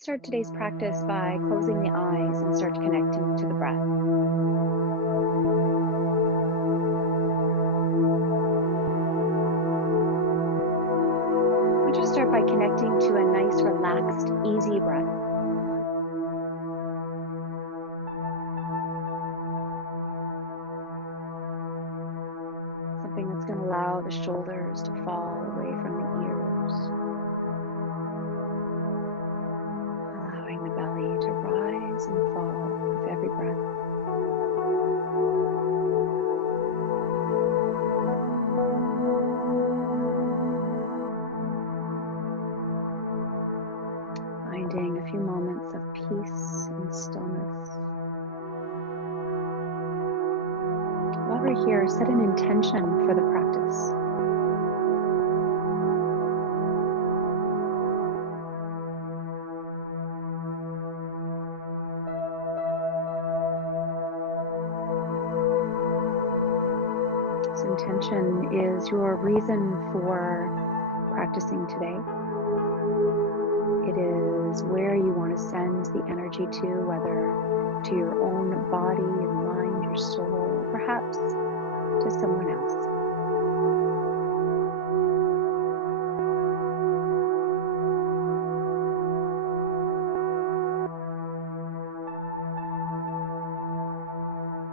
let's start today's practice by closing the eyes and start connecting to the breath. I want you to start by connecting to a nice, relaxed, easy breath. Something that's going to allow the shoulders to fall away from the ears. Allowing the belly to rise and fall with every breath. Finding a few moments of peace and stillness. While we're here, set an intention for the practice. This intention is your reason for practicing today. It is where you want to send the energy to, whether to your own body and mind, your soul, perhaps to someone else.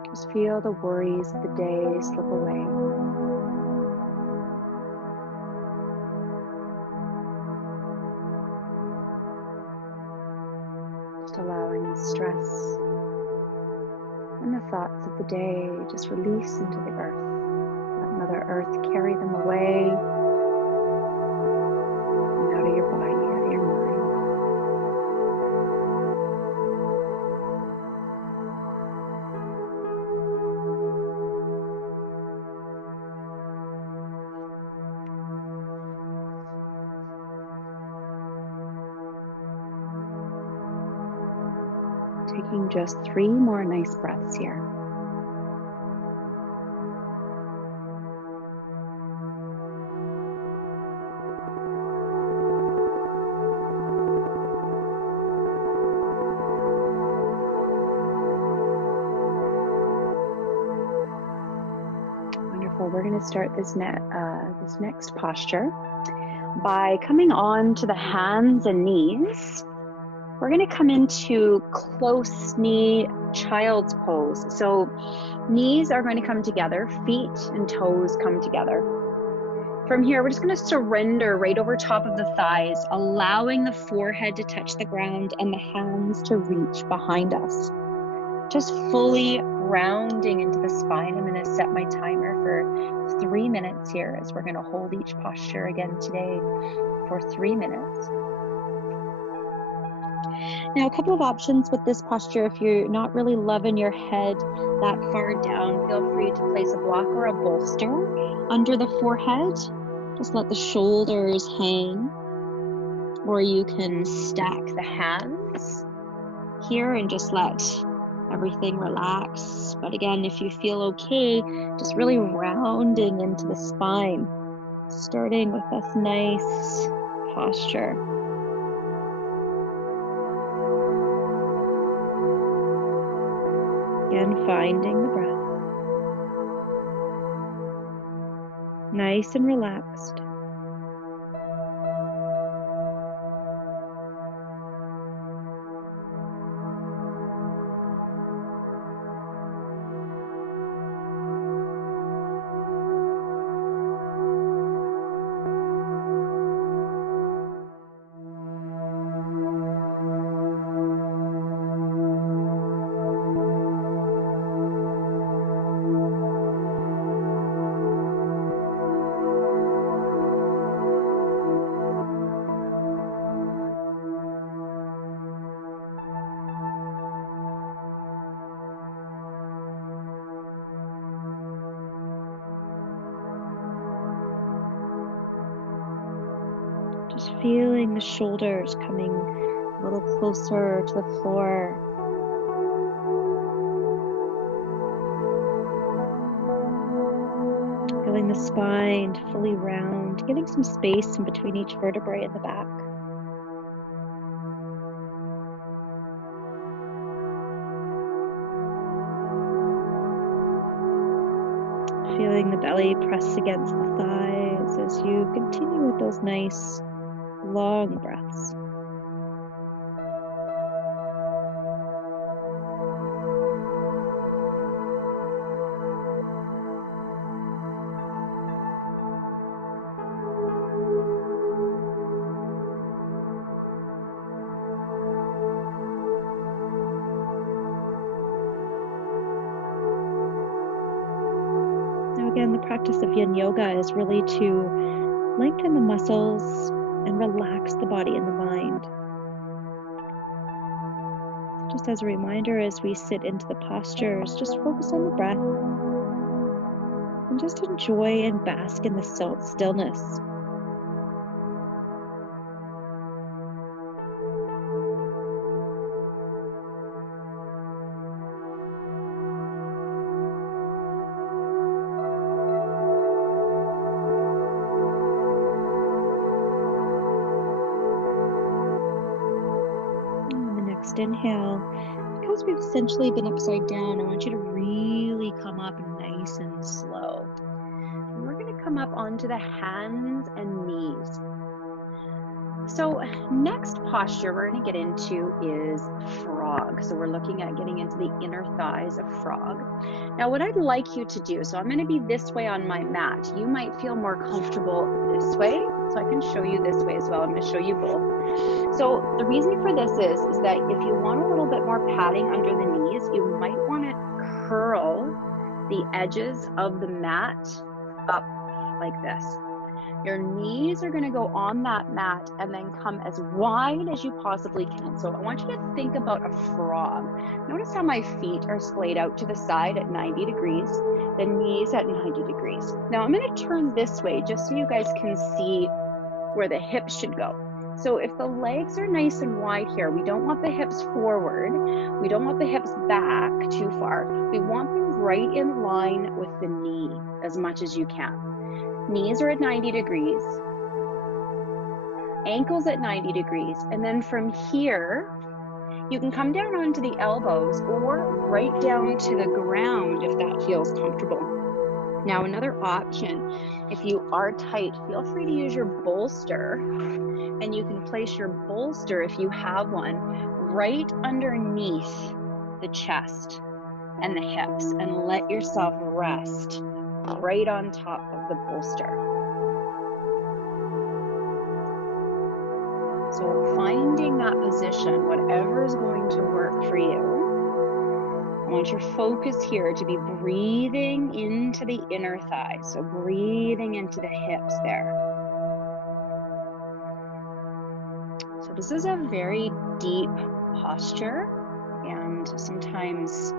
Just feel the worries of the day slip away. Just allowing the stress and the thoughts of the day just release into the earth. Let Mother Earth carry them away and out of your body, out of your mind. Taking just 3 more nice breaths here. Wonderful. We're going to start this next posture by coming on to the hands and knees. We're going to come into close knee child's pose. So knees are going to come together, feet and toes come together. From here, we're just going to surrender right over top of the thighs, allowing the forehead to touch the ground and the hands to reach behind us. Just fully rounding into the spine. I'm going to set my timer for 3 minutes here as we're going to hold each posture again today for 3 minutes. Now, a couple of options with this posture. If you're not really loving your head that far down, feel free to place a block or a bolster under the forehead. Just let the shoulders hang. Or you can stack the hands here and just let everything relax. But again, if you feel okay, just really rounding into the spine, starting with this nice posture. Again, finding the breath. Nice and relaxed. Just feeling the shoulders coming a little closer to the floor. Feeling the spine fully round, getting some space in between each vertebrae in the back. Feeling the belly press against the thighs as you continue with those nice long breaths. Now again, the practice of yin yoga is really to lengthen the muscles and relax the body and the mind. Just as a reminder, as we sit into the postures, just focus on the breath and just enjoy and bask in the stillness. And the next inhale, because we've essentially been upside down, I want you to really come up nice and slow. And we're going to come up onto the hands and knees. So next posture we're going to get into is frog. So we're looking at getting into the inner thighs of frog. Now what I'd like you to do, so I'm going to be this way on my mat. You might feel more comfortable this way, so I can show you this way as well. I'm going to show you both. So the reason for this is that if you want a little bit more padding under the knees, you might want to curl the edges of the mat up like this. Your knees are going to go on that mat and then come as wide as you possibly can. So I want you to think about a frog. Notice how my feet are splayed out to the side at 90 degrees, the knees at 90 degrees. Now I'm going to turn this way just so you guys can see where the hips should go. So if the legs are nice and wide here, we don't want the hips forward. We don't want the hips back too far. We want them right in line with the knee as much as you can. Knees are at 90 degrees, ankles at 90 degrees, and then from here, you can come down onto the elbows or right down to the ground if that feels comfortable. Now, another option, if you are tight, feel free to use your bolster, and you can place your bolster, if you have one, right underneath the chest and the hips, and let yourself rest right on top of the bolster. So finding that position, whatever is going to work for you, I want your focus here to be breathing into the inner thighs, so breathing into the hips there. So this is a very deep posture and sometimes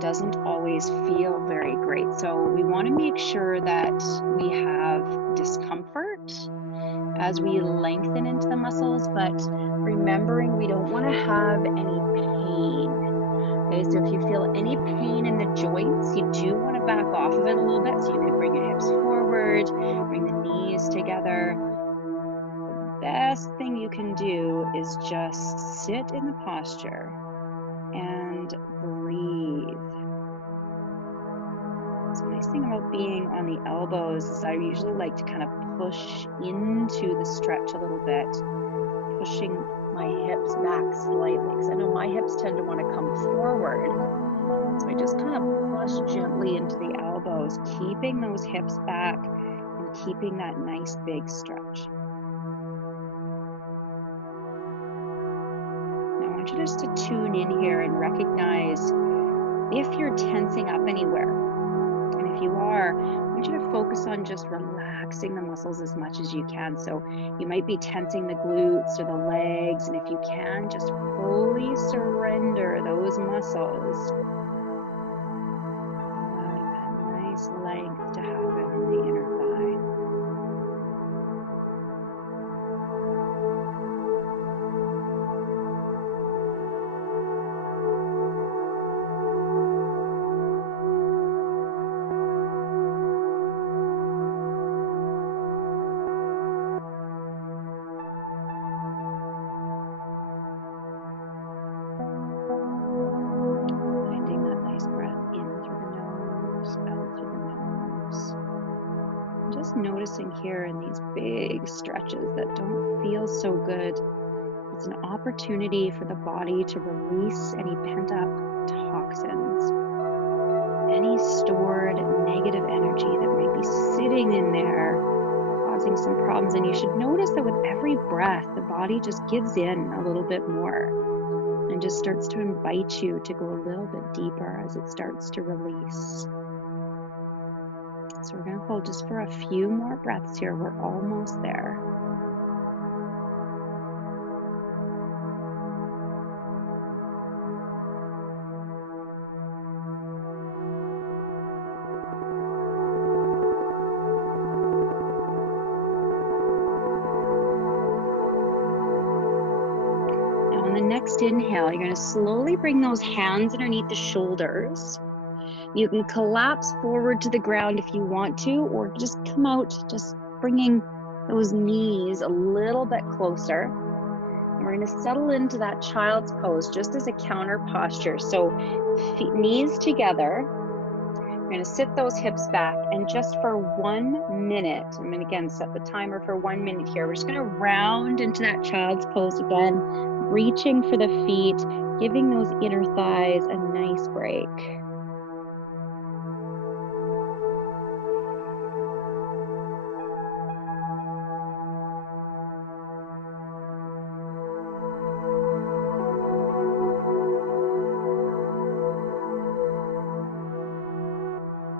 doesn't always feel very great. So we want to make sure that we have discomfort as we lengthen into the muscles, but remembering we don't want to have any pain. Okay, so if you feel any pain in the joints, you do want to back off of it a little bit. So you can bring your hips forward, bring the knees together. The best thing you can do is just sit in the posture and breathe. So the nice thing about being on the elbows is I usually like to kind of push into the stretch a little bit, pushing my hips back slightly, because I know my hips tend to want to come forward. So I just kind of push gently into the elbows, keeping those hips back and keeping that nice big stretch. Now I want you just to tune in here and recognize if you're tensing up anywhere. And if you are, I want you to focus on just relaxing the muscles as much as you can. So you might be tensing the glutes or the legs, and if you can, just fully surrender those muscles, allowing that nice length to happen in the inner thigh. out through the nose. Just noticing here in these big stretches that don't feel so good. It's an opportunity for the body to release any pent-up toxins, any stored negative energy that might be sitting in there, causing some problems. And you should notice that with every breath, the body just gives in a little bit more and just starts to invite you to go a little bit deeper as it starts to release. So we're going to hold just for a few more breaths here. We're almost there. Now on the next inhale, you're going to slowly bring those hands underneath the shoulders. You can collapse forward to the ground if you want to, or just come out, just bringing those knees a little bit closer. And we're going to settle into that child's pose just as a counter posture. So knees together. We're going to sit those hips back, and just for 1 minute, I'm going to again set the timer for 1 minute here. We're just going to round into that child's pose again, reaching for the feet, giving those inner thighs a nice break.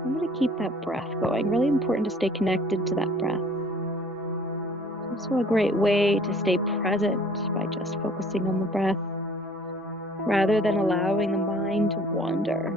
I'm going to keep that breath going. Really important to stay connected to that breath. It's also a great way to stay present by just focusing on the breath rather than allowing the mind to wander.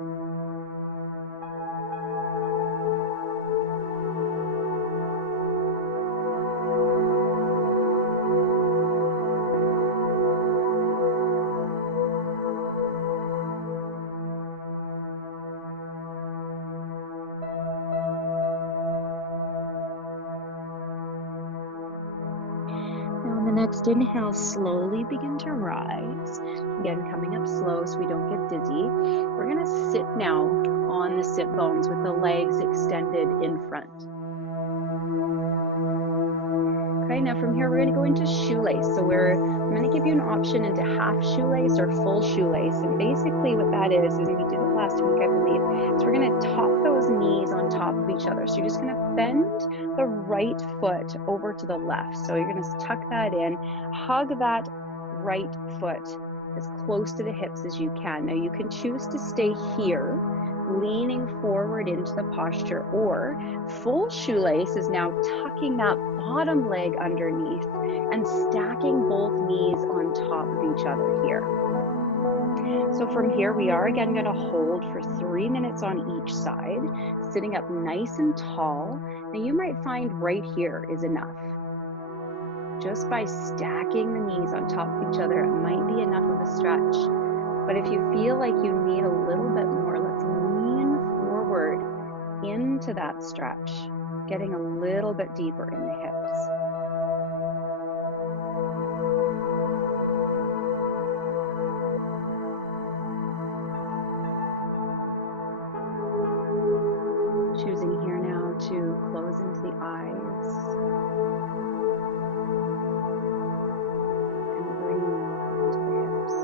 Next inhale, slowly begin to rise. Again, coming up slow so we don't get dizzy. We're going to sit now on the sit bones with the legs extended in front. Okay, now from here we're going to go into shoelace. So I'm going to give you an option into half shoelace or full shoelace. And basically what that is we did it last week, I believe. So we're going to top those knees on top of each other. So you're just going to bend the right foot over to the left. So you're going to tuck that in, hug that right foot as close to the hips as you can. Now you can choose to stay here, leaning forward into the posture, or full shoelace is now tucking that bottom leg underneath and stacking both knees on top of each other here. So from here, we are again going to hold for 3 minutes on each side, sitting up nice and tall. Now you might find right here is enough. Just by stacking the knees on top of each other, it might be enough of a stretch. But if you feel like you need a little bit more, let's lean forward into that stretch, getting a little bit deeper in the hips. Choosing here now to close into the eyes and breathe into the hips.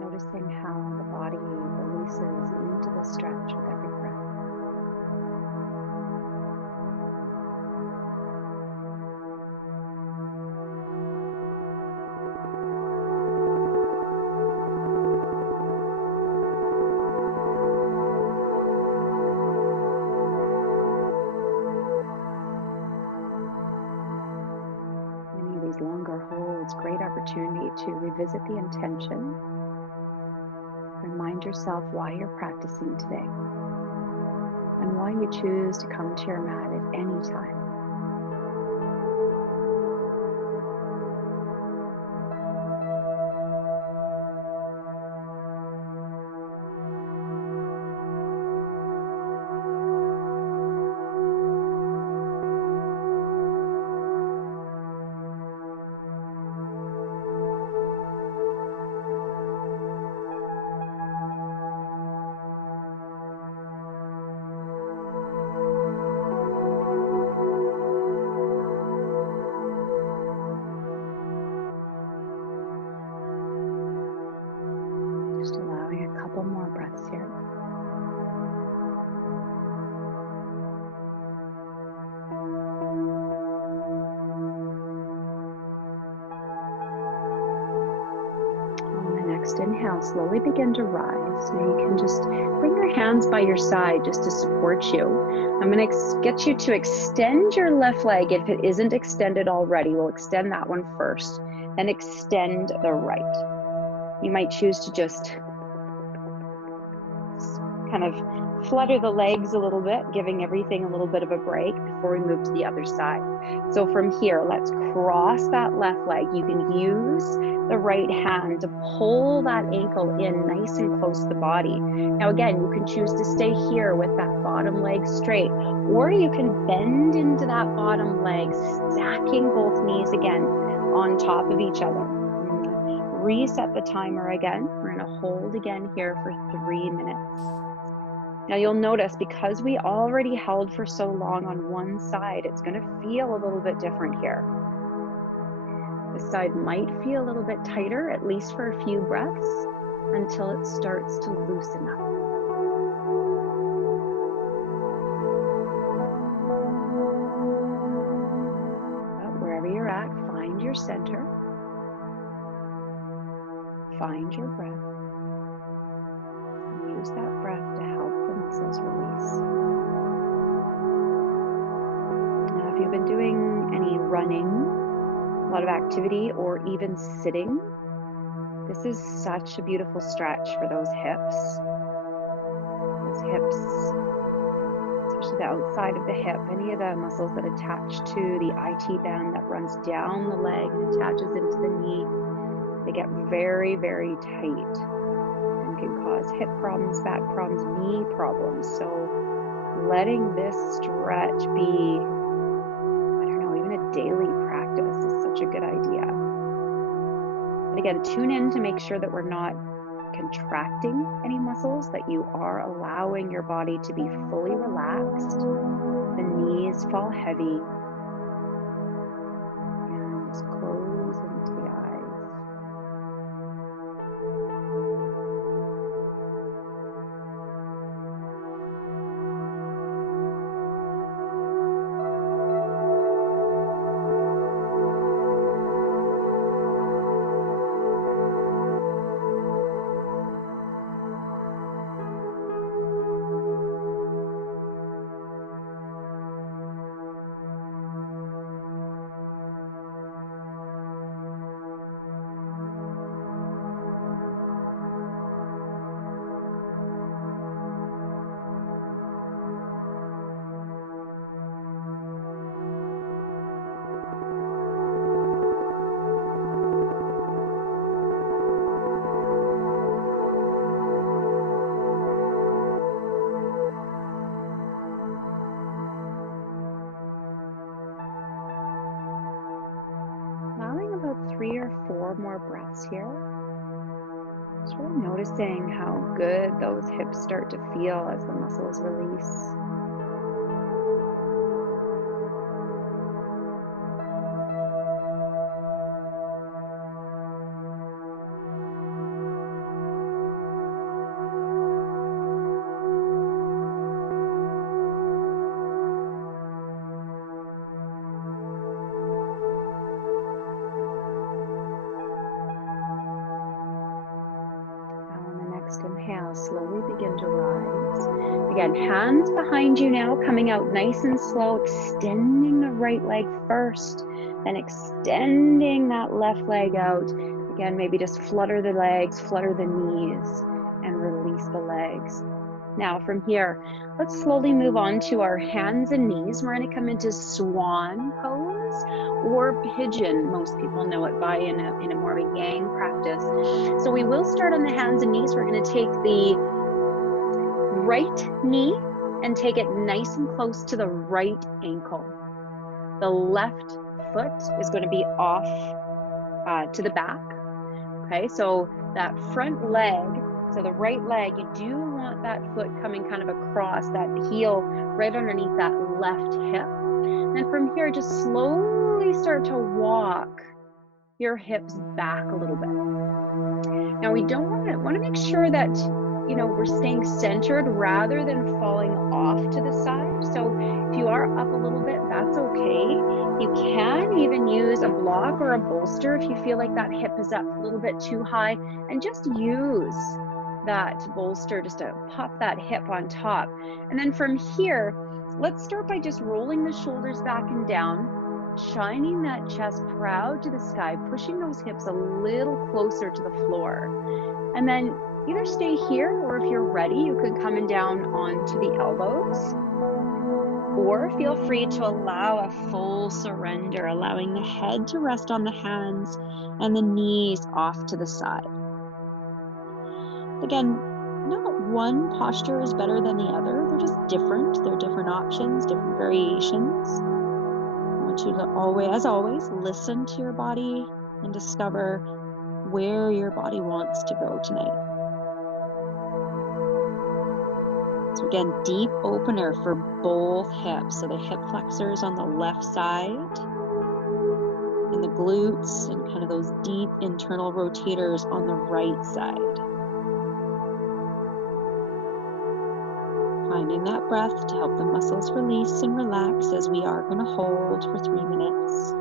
Noticing how the body releases into the stretch with every breath. to revisit the intention. Remind yourself why you're practicing today and why you choose to come to your mat at any time. Just allowing a couple more breaths here. On the next inhale, slowly begin to rise. Now you can just bring your hands by your side just to support you. I'm going to get you to extend your left leg. If it isn't extended already, we'll extend that one first, then extend the right. You might choose to just kind of flutter the legs a little bit, giving everything a little bit of a break before we move to the other side. So from here, let's cross that left leg. You can use the right hand to pull that ankle in nice and close to the body. Now again, you can choose to stay here with that bottom leg straight, or you can bend into that bottom leg, stacking both knees again on top of each other. Reset the timer again. We're going to hold again here for 3 minutes. Now you'll notice, because we already held for so long on one side, it's going to feel a little bit different here. This side might feel a little bit tighter, at least for a few breaths, until it starts to loosen up. But wherever you're at, find your center. Find your breath. And use that breath to help the muscles release. Now, if you've been doing any running, a lot of activity, or even sitting, this is such a beautiful stretch for those hips. Those hips, especially the outside of the hip, any of the muscles that attach to the IT band that runs down the leg and attaches into the knee, they get very, very tight and can cause hip problems, back problems, knee problems. So letting this stretch be, I don't know, even a daily practice is such a good idea. But again, tune in to make sure that we're not contracting any muscles, that you are allowing your body to be fully relaxed. The knees fall heavy. And just close into the eyes. Allowing about 3 or 4 more breaths here. Just really noticing how good those hips start to feel as the muscles release. Inhale, slowly begin to rise. Again, hands behind you now, coming out nice and slow, extending the right leg first, then extending that left leg out, Again, maybe just flutter the legs, flutter the knees, and release the legs. Now from here, let's slowly move on to our hands and knees. We're going to come into swan pose or pigeon. Most people know it by in a more of a yang practice. So we will start on the hands and knees. We're going to take the right knee and take it nice and close to the right ankle. The left foot is going to be off to the back. Okay, so that front leg, so the right leg, you do want that foot coming kind of across, that heel right underneath that left hip. And then from here, just slowly start to walk your hips back a little bit. Now we want to make sure that, you know, we're staying centered rather than falling off to the side. So if you are up a little bit, that's okay. You can even use a block or a bolster if you feel like that hip is up a little bit too high, and just use that bolster just to pop that hip on top. And then from here, let's start by just rolling the shoulders back and down, shining that chest proud to the sky, pushing those hips a little closer to the floor. And then either stay here, or if you're ready, you can come down onto the elbows, or feel free to allow a full surrender, allowing the head to rest on the hands and the knees off to the side. Again, not one posture is better than the other. They're just different. They're different options, different variations. I want you to always, as always, listen to your body and discover where your body wants to go tonight. So again, deep opener for both hips. So the hip flexors on the left side and the glutes and kind of those deep internal rotators on the right side. Finding that breath to help the muscles release and relax, as we are going to hold for 3 minutes.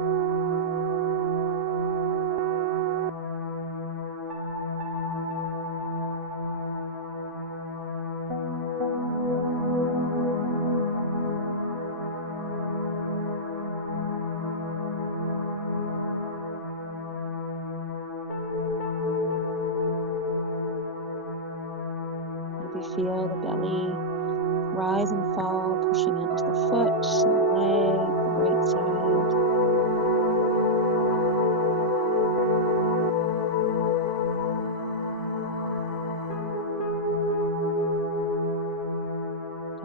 Maybe feel the belly rise and fall, pushing into the foot, the leg, the right side.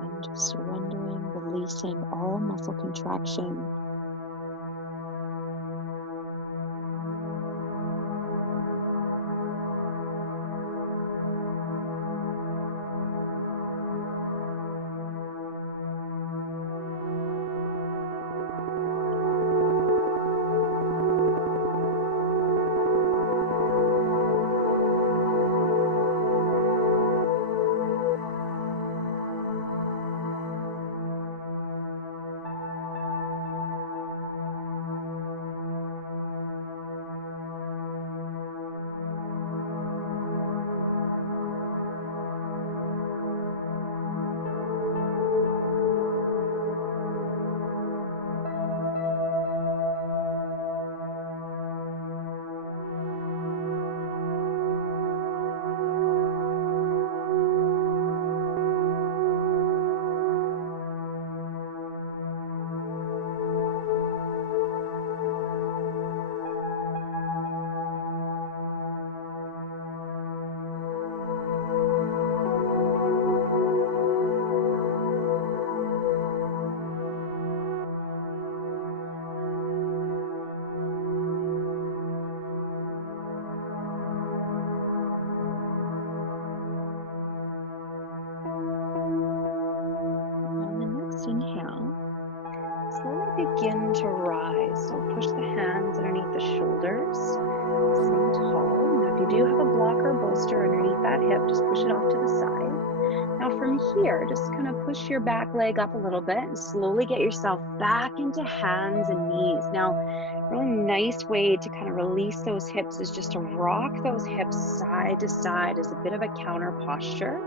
And just surrendering, releasing all muscle contraction. Inhale, slowly begin to rise. So push the hands underneath the shoulders, sitting tall. Now if you do have a block or bolster underneath that hip, just push it off to the side. Now from here, just kind of push your back leg up a little bit and slowly get yourself back into hands and knees. Now, a really nice way to kind of release those hips is just to rock those hips side to side as a bit of a counter posture.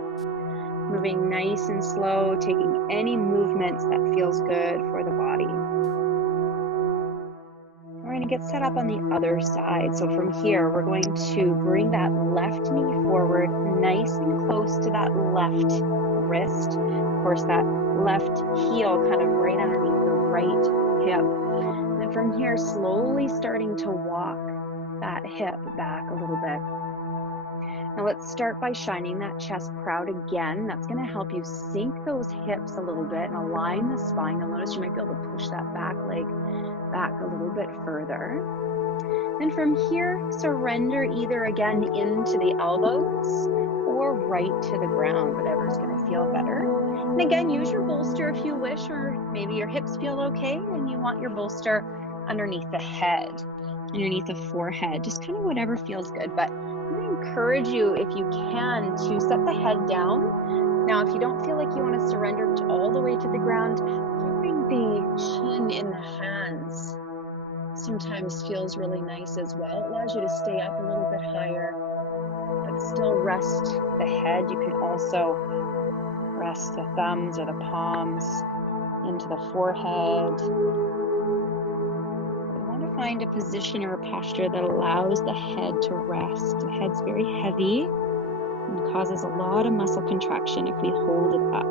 Moving nice and slow, taking any movements that feels good for the body. All right, and get set up on the other side. So from here, we're going to bring that left knee forward, nice and close to that left wrist. Of course, that left heel kind of right underneath the right hip. And from here, slowly starting to walk that hip back a little bit. Now let's start by shining that chest proud again. That's going to help you sink those hips a little bit and align the spine. You'll notice you might be able to push that back leg back a little bit further. And from here, surrender either again into the elbows or right to the ground, whatever's going to feel better. And again, use your bolster if you wish, or maybe your hips feel okay and you want your bolster underneath the head, underneath the forehead, just kind of whatever feels good. But I'm going to encourage you, if you can, to set the head down. Now, if you don't feel like you want to surrender all the way to the ground, keeping the chin in the hands sometimes feels really nice as well. It allows you to stay up a little bit higher, but still rest the head. You can also rest the thumbs or the palms into the forehead. You want to find a position or a posture that allows the head to rest. The head's very heavy and causes a lot of muscle contraction if we hold it up.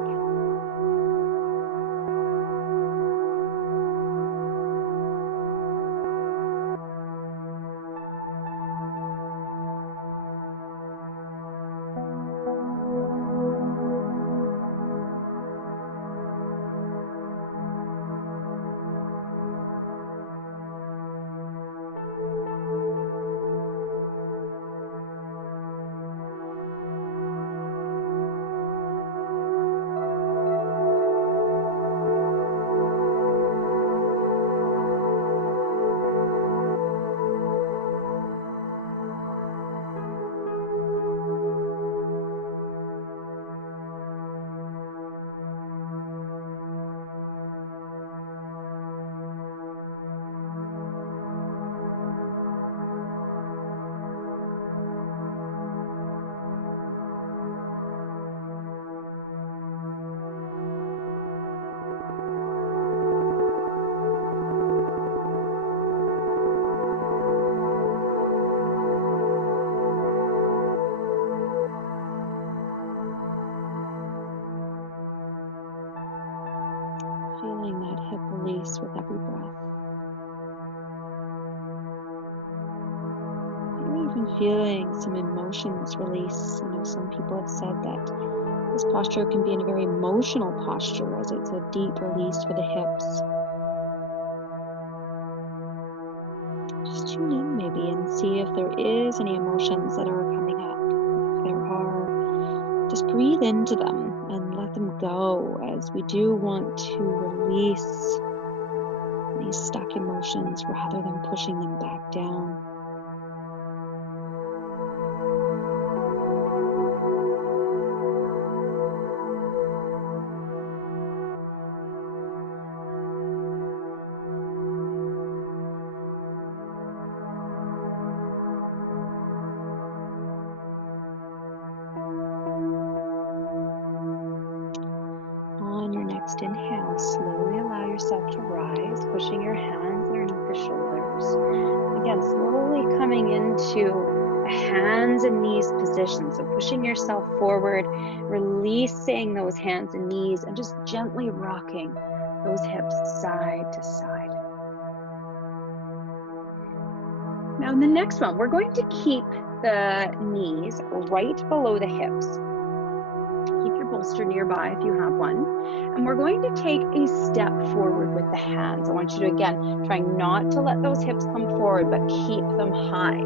Feeling that hip release with every breath. Maybe even feeling some emotions release. I know some people have said that this posture can be in a very emotional posture, as it's a deep release for the hips. Just tune in maybe and see if there is any emotions that are coming up. If there are, just breathe into them and let them go, as we do want to release these stuck emotions rather than pushing them back down. On your next inhale, slowly allow yourself to rise, pushing your hands underneath the shoulders. Again, slowly coming into a hands and knees position. So pushing yourself forward, releasing those hands and knees, and just gently rocking those hips side to side. Now in the next one, we're going to keep the knees right below the hips. Keep your bolster nearby if you have one. And we're going to take a step forward with the hands. I want you to, again, try not to let those hips come forward, but keep them high.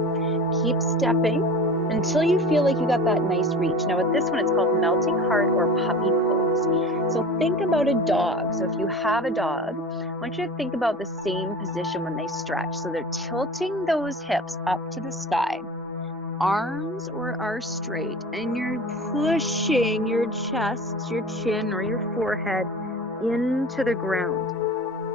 Keep stepping until you feel like you got that nice reach. Now with this one, it's called melting heart or puppy pose. So think about a dog. So if you have a dog, I want you to think about the same position when they stretch. So they're tilting those hips up to the sky. Arms are straight, and you're pushing your chest, your chin, or your forehead into the ground.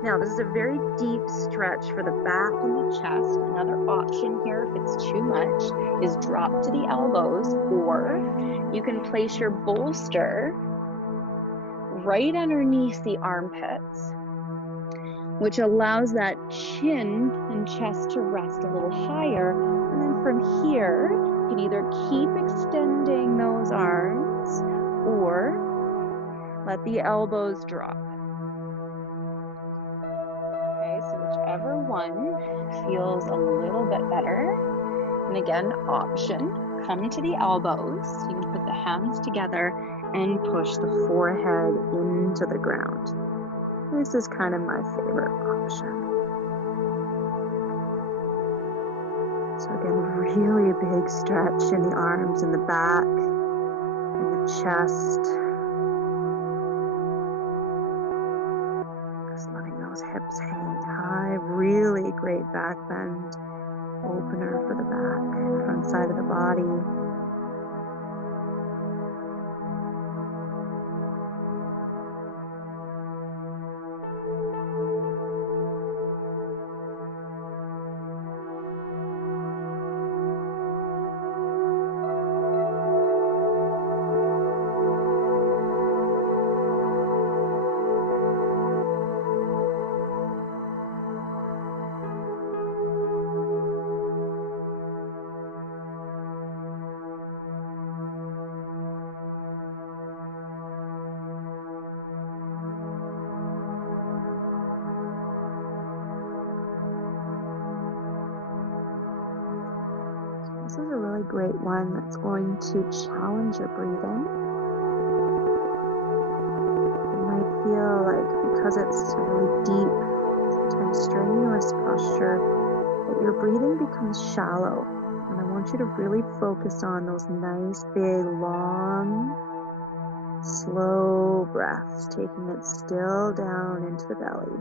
Now, this is a very deep stretch for the back and the chest. Another option here, if it's too much, is drop to the elbows, or you can place your bolster right underneath the armpits. which allows that chin and chest to rest a little higher. And then from here, you can either keep extending those arms or let the elbows drop. Okay, so whichever one feels a little bit better. And again, option, come to the elbows. You can put the hands together and push the forehead into the ground. This is kind of my favorite option. So again, really big stretch in the arms and the back and the chest. Just letting those hips hang high. Really great back bend opener for the back, front side of the body. This is a really great one that's going to challenge your breathing. You might feel like because it's a really deep, sometimes strenuous posture, that your breathing becomes shallow. And I want you to really focus on those nice, big, long, slow breaths, taking it still down into the belly.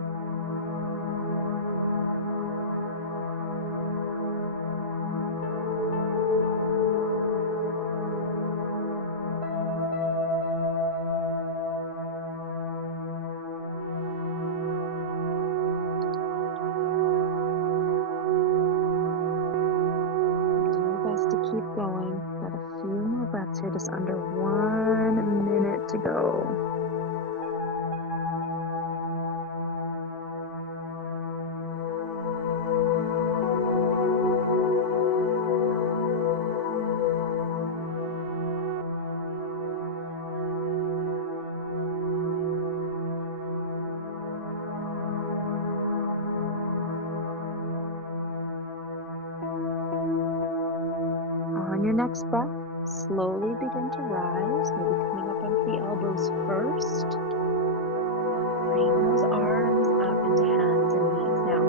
To keep going. Got a few more breaths here, just under 1 minute to go. On your next breath, slowly begin to rise, maybe coming up onto the elbows first. Bring those arms up into hands and knees. Now,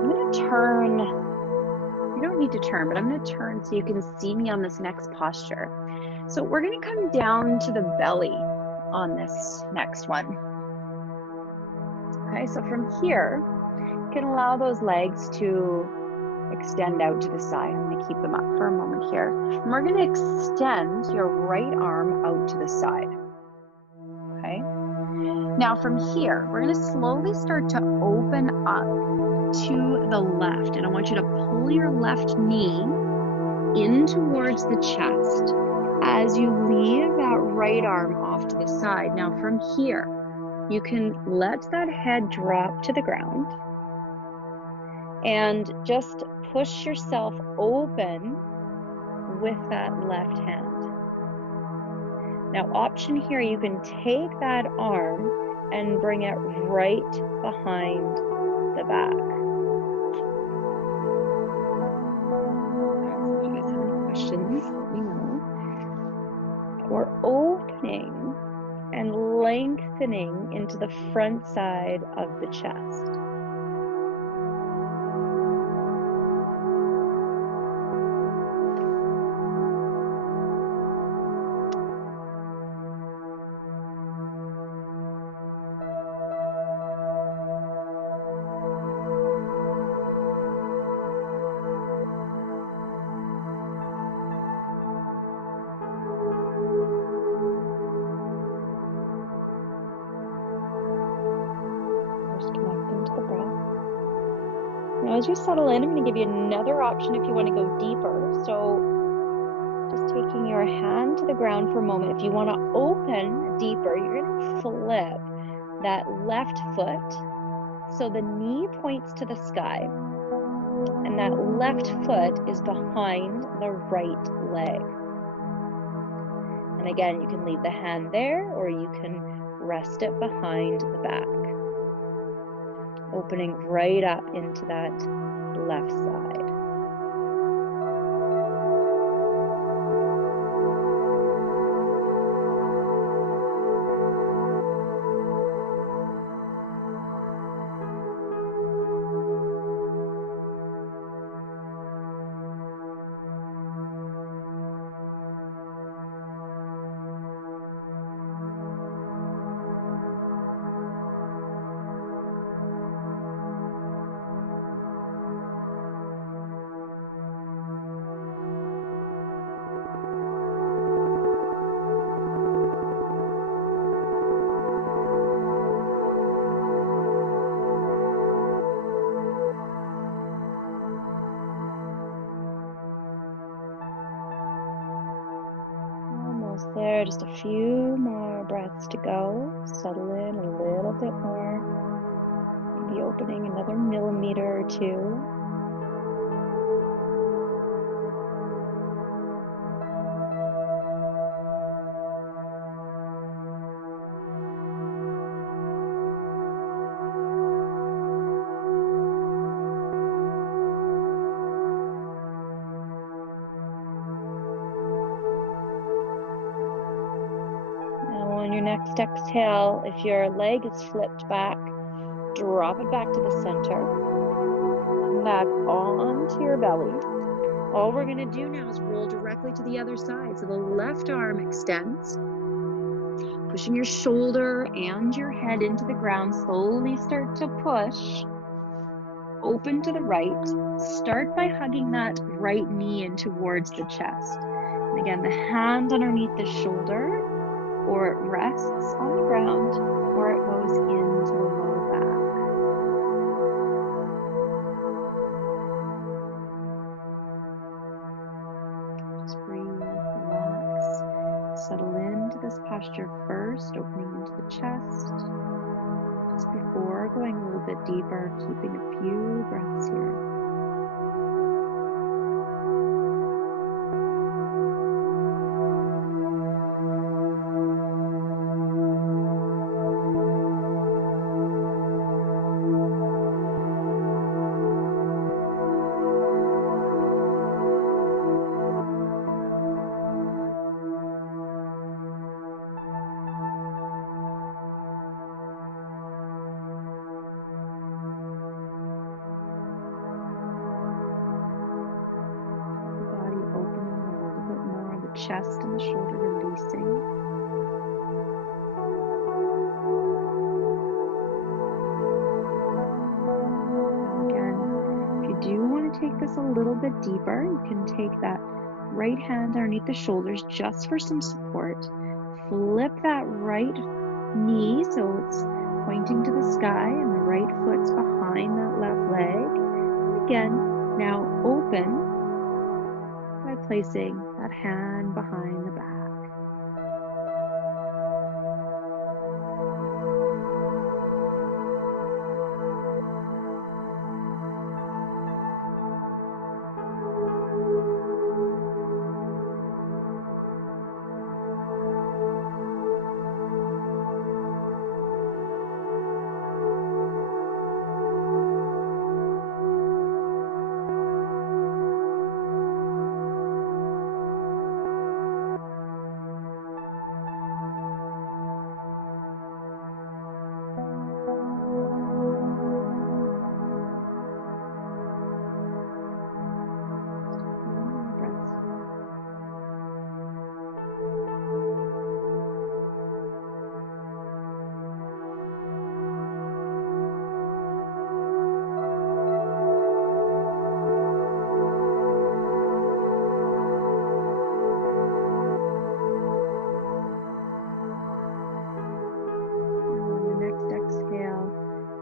I'm going to turn, you don't need to turn, but I'm going to turn so you can see me on this next posture. So we're going to come down to the belly on this next one. Okay, so from here, you can allow those legs to extend out to the side. I'm going to keep them up for a moment here. And we're going to extend your right arm out to the side. Okay. Now from here, we're going to slowly start to open up to the left. And I want you to pull your left knee in towards the chest as you leave that right arm off to the side. Now from here, you can let that head drop to the ground and just push yourself open with that left hand. Now, option here, you can take that arm and bring it right behind the back. If you guys have any questions, let me know. We're opening and lengthening into the front side of the chest. Now, as you settle in, I'm going to give you another option if you want to go deeper. So just taking your hand to the ground for a moment. If you want to open deeper, you're going to flip that left foot So the knee points to the sky, and that left foot is behind the right leg. And again, you can leave the hand there, or you can rest it behind the back, opening right up into that left side. There, just a few more breaths to go. Settle in a little bit more. Maybe opening another millimeter or two. On your next exhale, if your leg is flipped back, drop it back to the center. Come back onto your belly. All we're going to do now is roll directly to the other side. So the left arm extends, pushing your shoulder and your head into the ground. Slowly start to push. Open to the right. Start by hugging that right knee in towards the chest. And again, the hand underneath the shoulder, or it rests on the ground, or it goes into the low back. Just breathe, relax, settle into this posture first, opening into the chest. Just before going a little bit deeper, keeping a few breaths here. Chest and the shoulder releasing. Now again, if you do want to take this a little bit deeper, you can take that right hand underneath the shoulders just for some support. Flip that right knee so it's pointing to the sky and the right foot's behind that left leg. And again, now open by placing that hand behind the back.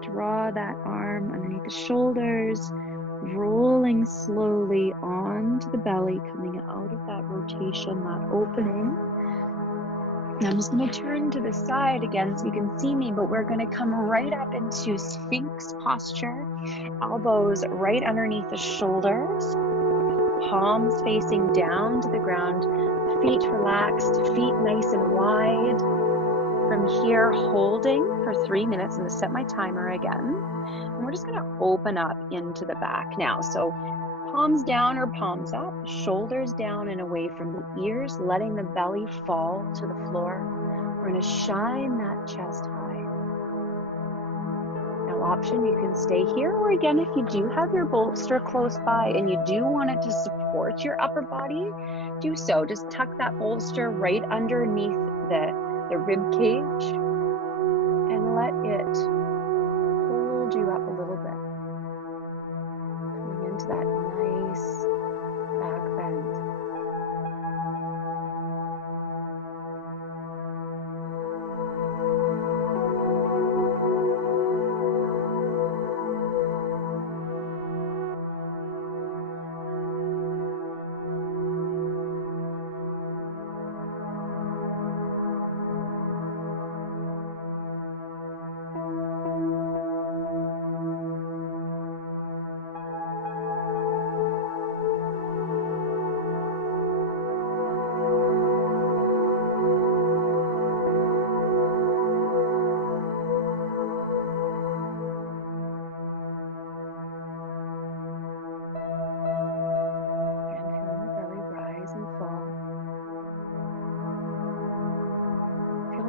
Draw that arm underneath the shoulders, rolling slowly onto the belly, coming out of that rotation, that opening. I'm just going to turn to the side again so you can see me, but we're going to come right up into Sphinx posture, elbows right underneath the shoulders, palms facing down to the ground, feet relaxed, feet nice and wide. From here, holding for 3 minutes. I'm going to set my timer again. And we're just going to open up into the back now. So palms down or palms up, shoulders down and away from the ears, letting the belly fall to the floor. We're going to shine that chest high. Now, option, you can stay here, or again, if you do have your bolster close by and you do want it to support your upper body, do so. Just tuck that bolster right underneath the rib cage and let it hold you up a little bit. Coming into that nice back bend.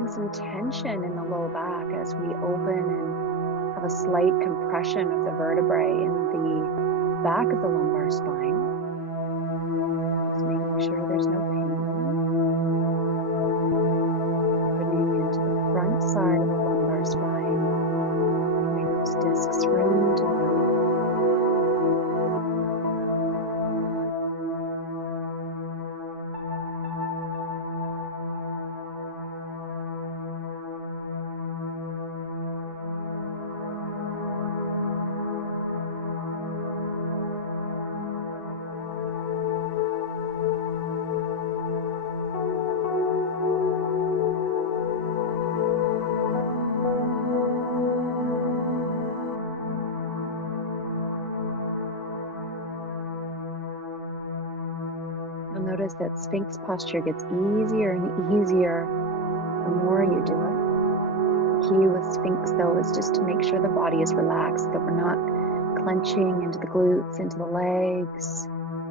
Some tension in the low back as we open and have a slight compression of the vertebrae in the back of the lumbar spine. Just making sure there's no pain. Opening into the front side of the lumbar spine, giving those discs room to move. Notice that Sphinx posture gets easier and easier the more you do it. The key with Sphinx, though, is just to make sure the body is relaxed, that we're not clenching into the glutes, into the legs,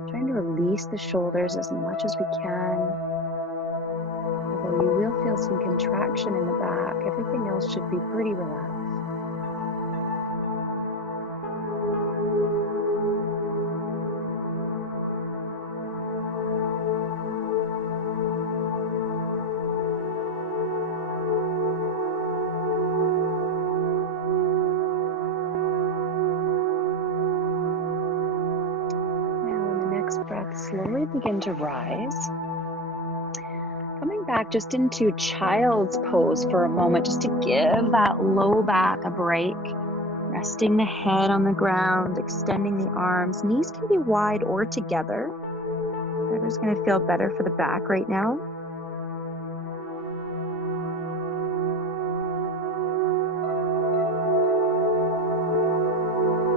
trying to release the shoulders as much as we can. Although you will feel some contraction in the back, everything else should be pretty relaxed. Breath, slowly begin to rise. Coming back just into child's pose for a moment, just to give that low back a break. Resting the head on the ground, extending the arms. Knees can be wide or together. Whatever's going to feel better for the back right now.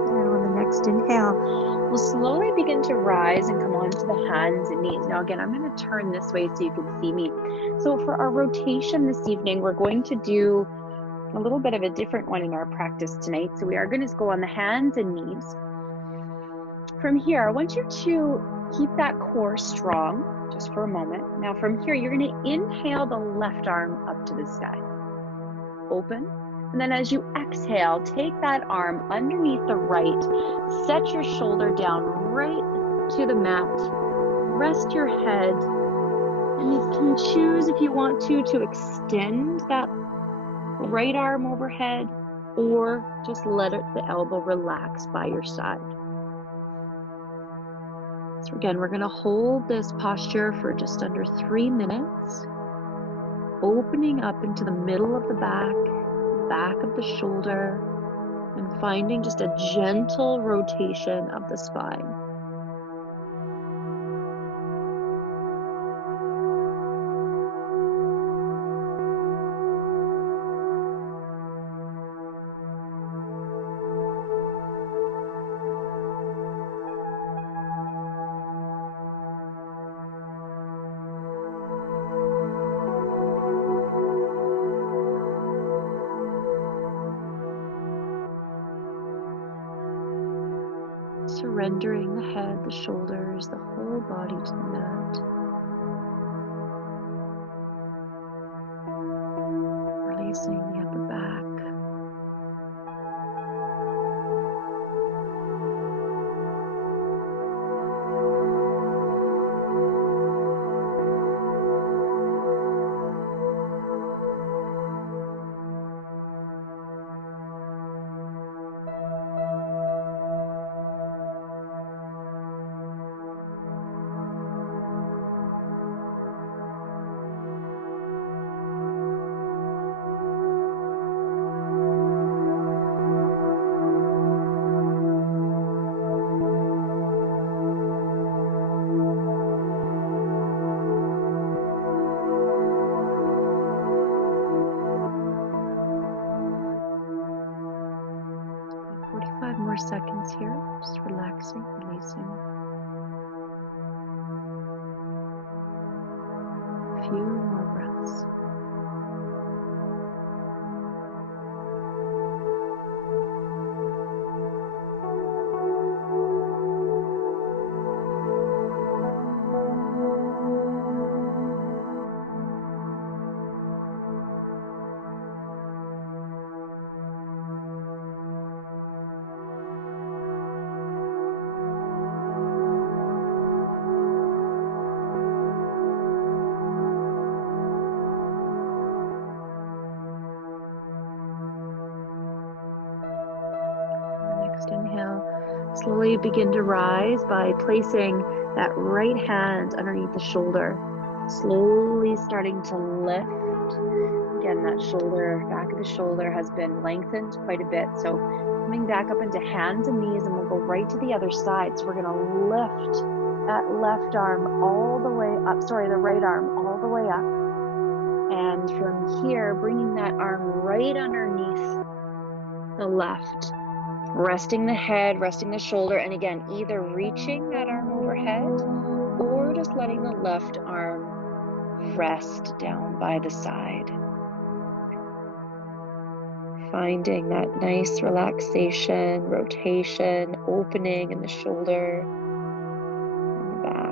Now on the next inhale, we'll slowly begin to rise and come onto the hands and knees. Now again, I'm going to turn this way so you can see me. So for our rotation this evening, we're going to do a little bit of a different one in our practice tonight. So we are going to go on the hands and knees. From here, I want you to keep that core strong just for a moment. Now from here, you're going to inhale the left arm up to the sky. Open. And then as you exhale, take that arm underneath the right, set your shoulder down right to the mat, rest your head, and you can choose if you want to extend that right arm overhead, or just let the elbow relax by your side. So again, we're going to hold this posture for just under 3 minutes, opening up into the middle of the back of the shoulder, and finding just a gentle rotation of the spine. surrendering the head, the shoulders, the whole body to the mat. Releasing the upper back. More seconds here, just relaxing, releasing. A few more breaths. Inhale, slowly begin to rise by placing that right hand underneath the shoulder, slowly starting to lift. Again, that shoulder, back of the shoulder has been lengthened quite a bit. So coming back up into hands and knees, and we'll go right to the other side. So we're going to lift that left arm all the way up, the right arm all the way up. And from here, bringing that arm right underneath the left. Resting the head, resting the shoulder, and again, either reaching that arm overhead or just letting the left arm rest down by the side. Finding that nice relaxation, rotation, opening in the shoulder and the back.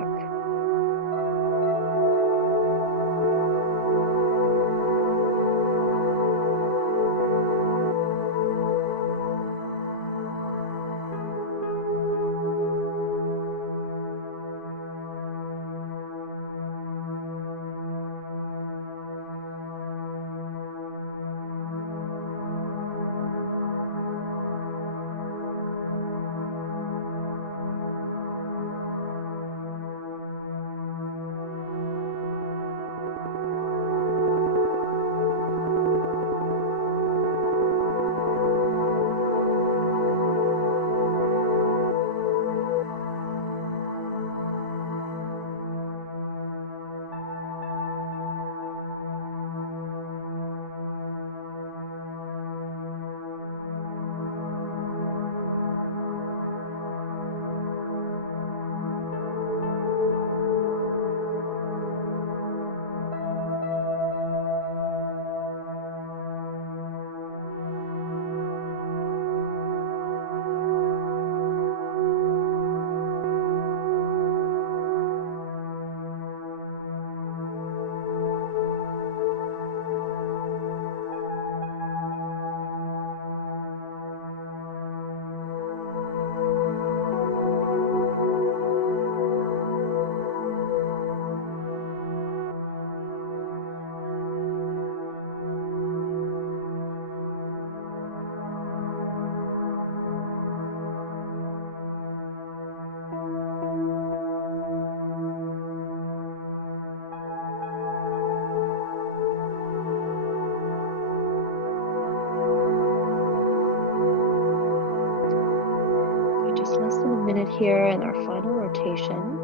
Just less than a minute here in our final rotation.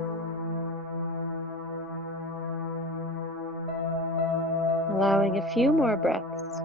Allowing a few more breaths.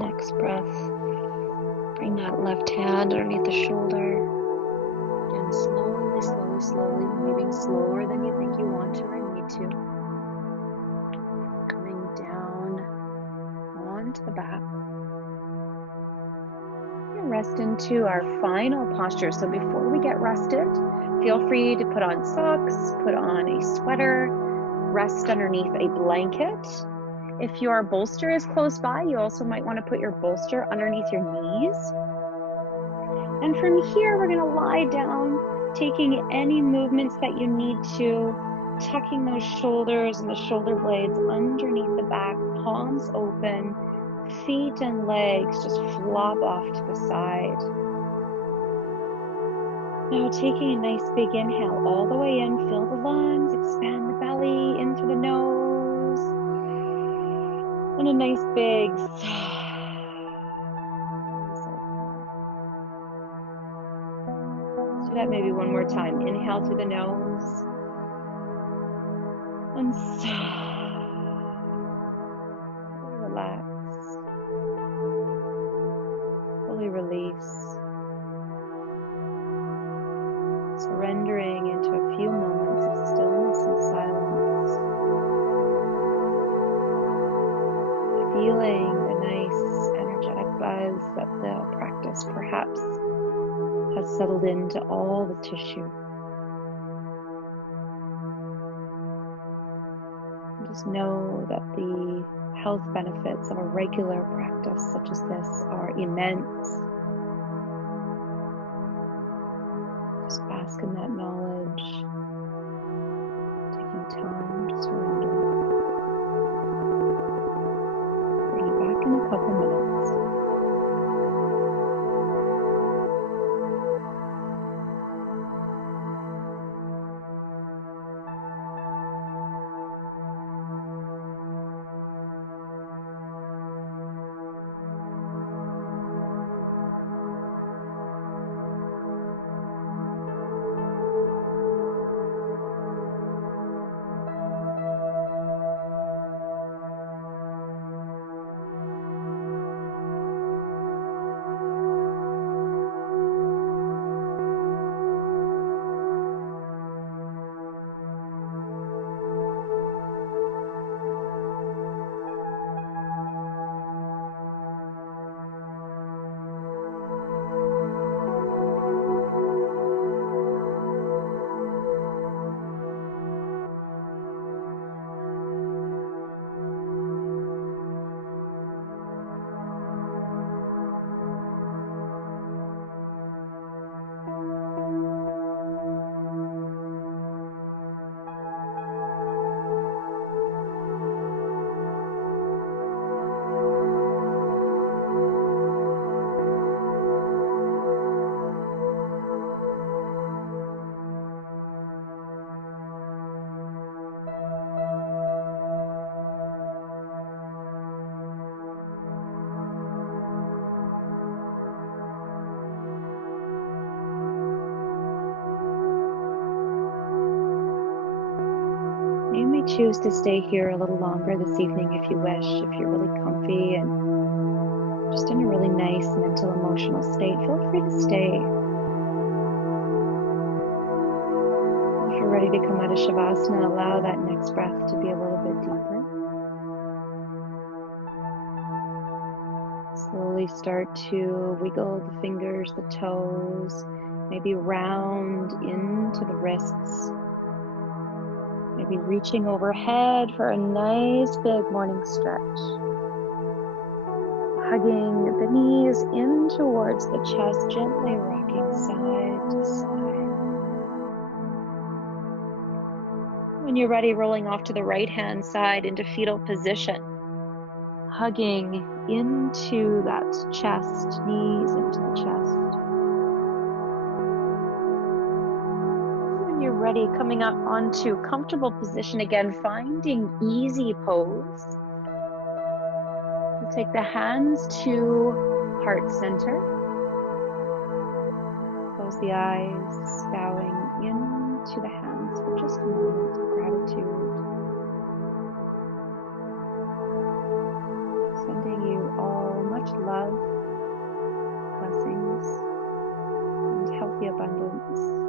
next breath, bring that left hand underneath the shoulder. Again, slowly, slowly, slowly, moving slower than you think you want to or need to. Coming down onto the back. Rest into our final posture. So before we get rested, feel free to put on socks, put on a sweater, rest underneath a blanket. If your bolster is close by, you also might want to put your bolster underneath your knees. And from here, we're going to lie down, taking any movements that you need to, tucking those shoulders and the shoulder blades underneath the back, palms open, feet and legs just flop off to the side. Now taking a nice big inhale all the way in, fill the lungs, expand the belly in through the nose, and a nice big sigh. Let's do that maybe one more time. Inhale through the nose and sigh. Relax. Fully release. Surrendering into a few moments of stillness and silence. Feeling the nice energetic buzz that the practice perhaps has settled into all the tissue. Just know that the health benefits of a regular practice such as this are immense. Just bask in that knowledge, taking time to surrender. Bring you back in a couple minutes. You may choose to stay here a little longer this evening if you wish, if you're really comfy and just in a really nice mental, emotional state. Feel free to stay. If you're ready to come out of Shavasana, allow that next breath to be a little bit deeper. Slowly start to wiggle the fingers, the toes, maybe round into the wrists. Maybe reaching overhead for a nice big morning stretch. Hugging the knees in towards the chest, gently rocking side to side. When you're ready, rolling off to the right hand side into fetal position. Hugging into that chest, knees into the chest. When you're ready, coming up onto comfortable position again, finding easy pose. We'll take the hands to heart center. Close the eyes, bowing into the hands for just a moment of gratitude. Sending you all much abundance.